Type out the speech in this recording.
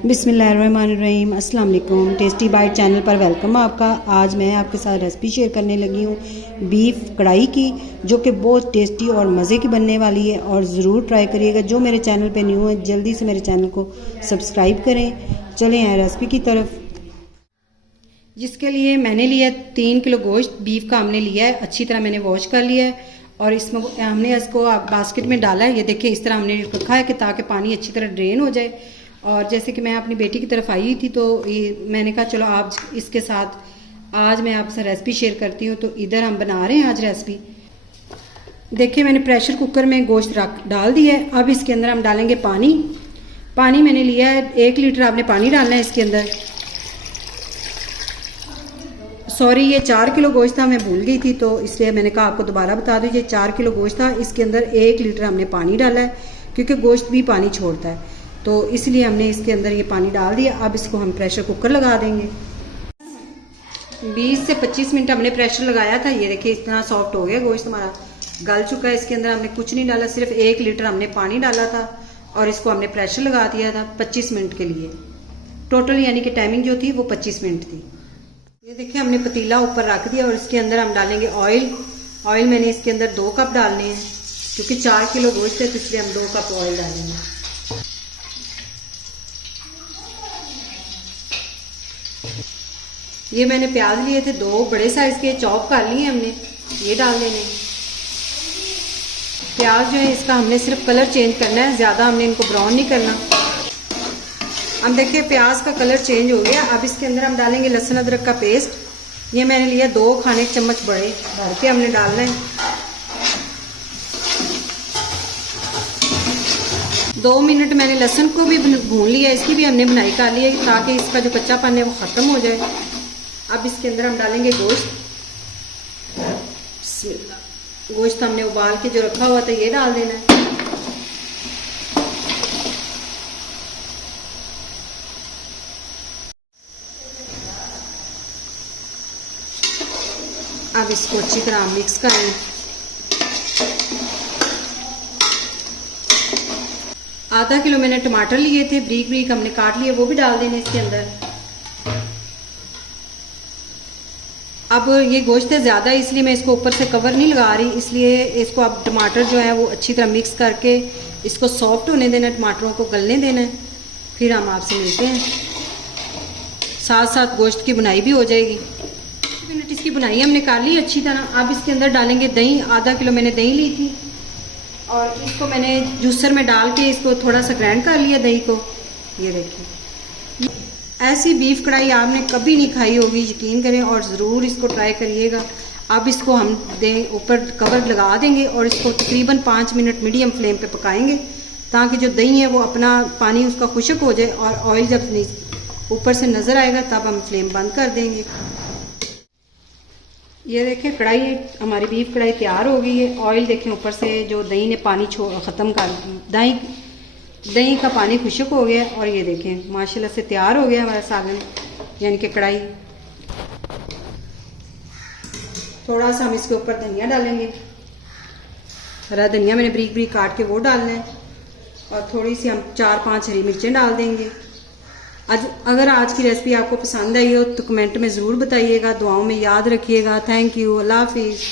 बिस्मिल्लाहिर्रहमानिर्रहीम, अस्सलाम वालेकुम। टेस्टी बाइट चैनल पर वेलकम आपका। आज मैं आपके साथ रेसिपी शेयर करने लगी हूँ बीफ कढ़ाई की, जो कि बहुत टेस्टी और मज़े की बनने वाली है और ज़रूर ट्राई करिएगा। जो मेरे चैनल पे न्यू है जल्दी से मेरे चैनल को सब्सक्राइब करें। चलें हैं रेसिपी की तरफ। जिसके लिए मैंने लिया 3 किलो गोश्त बीफ का हमने लिया है। अच्छी तरह मैंने वॉश कर लिया है और इसमें हमने इसको बास्केट में डाला है। ये देखिए इस तरह हमने रखा है कि ताकि पानी अच्छी तरह ड्रेन हो जाए। और जैसे कि मैं अपनी बेटी की तरफ आई हुई थी तो ये मैंने कहा चलो आप इसके साथ आज मैं आपसे रेसिपी शेयर करती हूँ। तो इधर हम बना रहे हैं आज रेसिपी। देखिए मैंने प्रेशर कुकर में गोश्त डाल दिया है। अब इसके अंदर हम डालेंगे पानी। पानी मैंने लिया है 1 लीटर आपने पानी डालना है इसके अंदर। सॉरी ये 4 किलो गोश्त था, मैं भूल गई थी तो इसलिए मैंने कहा आपको दोबारा बता दीजिए। 4 किलो गोश्त था, इसके अंदर 1 लीटर हमने पानी डाला है क्योंकि गोश्त भी पानी छोड़ता है, तो इसलिए हमने इसके अंदर ये पानी डाल दिया। अब इसको हम प्रेशर कुकर लगा देंगे। 20 से 25 मिनट हमने प्रेशर लगाया था। ये देखिए इतना सॉफ्ट हो गया गोश्त, हमारा गल चुका है। इसके अंदर हमने कुछ नहीं डाला, सिर्फ 1 लीटर हमने पानी डाला था और इसको हमने प्रेशर लगा दिया था 25 मिनट के लिए। टोटल यानी कि टाइमिंग जो थी वो 25 मिनट थी। ये देखिए हमने पतीला ऊपर रख दिया और इसके अंदर हम डालेंगे ऑयल। ऑयल मैंने इसके अंदर 2 कप डालने हैं क्योंकि 4 किलो गोश्त है तो इसलिए हम 2 कप ऑयल डालेंगे। ये मैंने प्याज लिए थे 2 बड़े साइज के, चॉप कर लिए हमने, ये डाल देने। प्याज जो है इसका हमने सिर्फ कलर चेंज करना है, ज़्यादा हमने इनको ब्राउन नहीं करना। अब देखिए प्याज का कलर चेंज हो गया। अब इसके अंदर हम डालेंगे लहसुन अदरक का पेस्ट। ये मैंने लिया 2 खाने के चम्मच बड़े, भर के हमने डालना है। 2 मिनट मैंने लहसुन को भी भून लिया, इसकी भी हमने भुनाई कर ली है ताकि इसका जो कच्चापन है वो ख़त्म हो जाए। अब इसके अंदर हम डालेंगे गोश्त। गोश्त हमने उबाल के जो रखा हुआ था ये डाल देना है। अब इसको अच्छी तरह मिक्स करें। आधा किलो मैंने टमाटर लिए थे, ब्रीक ब्रीक हमने काट लिए, वो भी डाल देने इसके अंदर। अब ये गोश्त है ज़्यादा इसलिए मैं इसको ऊपर से कवर नहीं लगा रही, इसलिए इसको अब टमाटर जो है वो अच्छी तरह मिक्स करके इसको सॉफ्ट होने देना, टमाटरों को गलने देना है। फिर हम आपसे मिलते हैं, साथ साथ गोश्त की बुनाई भी हो जाएगी। मिनट इसकी बुनाई हमने कर ली अच्छी तरह। अब इसके अंदर डालेंगे दही। आधा किलो मैंने दही ली थी और इसको मैंने जूसर में डाल के इसको थोड़ा सा ग्राइंड कर लिया दही को। ये देखिए ऐसी बीफ कढ़ाई आपने कभी नहीं खाई होगी, यकीन करें और ज़रूर इसको ट्राई करिएगा। अब इसको हम ऊपर कवर लगा देंगे और इसको तकरीबन 5 मिनट मीडियम फ्लेम पे पकाएंगे ताकि जो दही है वो अपना पानी उसका खुश्क हो जाए और ऑयल जब ऊपर से नज़र आएगा तब हम फ्लेम बंद कर देंगे। ये देखें कढ़ाई हमारी बीफ कढ़ाई तैयार हो गई है। ऑयल देखें ऊपर से जो दही ने पानी ख़त्म कर दही का पानी खुश्क हो गया और ये देखें माशाल्लाह से तैयार हो गया हमारा सालन यानी कि कढ़ाई। थोड़ा सा हम इसके ऊपर धनिया डालेंगे। हरा धनिया मैंने ब्रीक ब्रीक काट के वो डालना है और थोड़ी सी हम 4-5 हरी मिर्चें डाल देंगे। अगर आज की रेसिपी आपको पसंद आई हो तो कमेंट में ज़रूर बताइएगा, दुआओं में याद रखिएगा। थैंक यू, अल्लाह हाफिज़।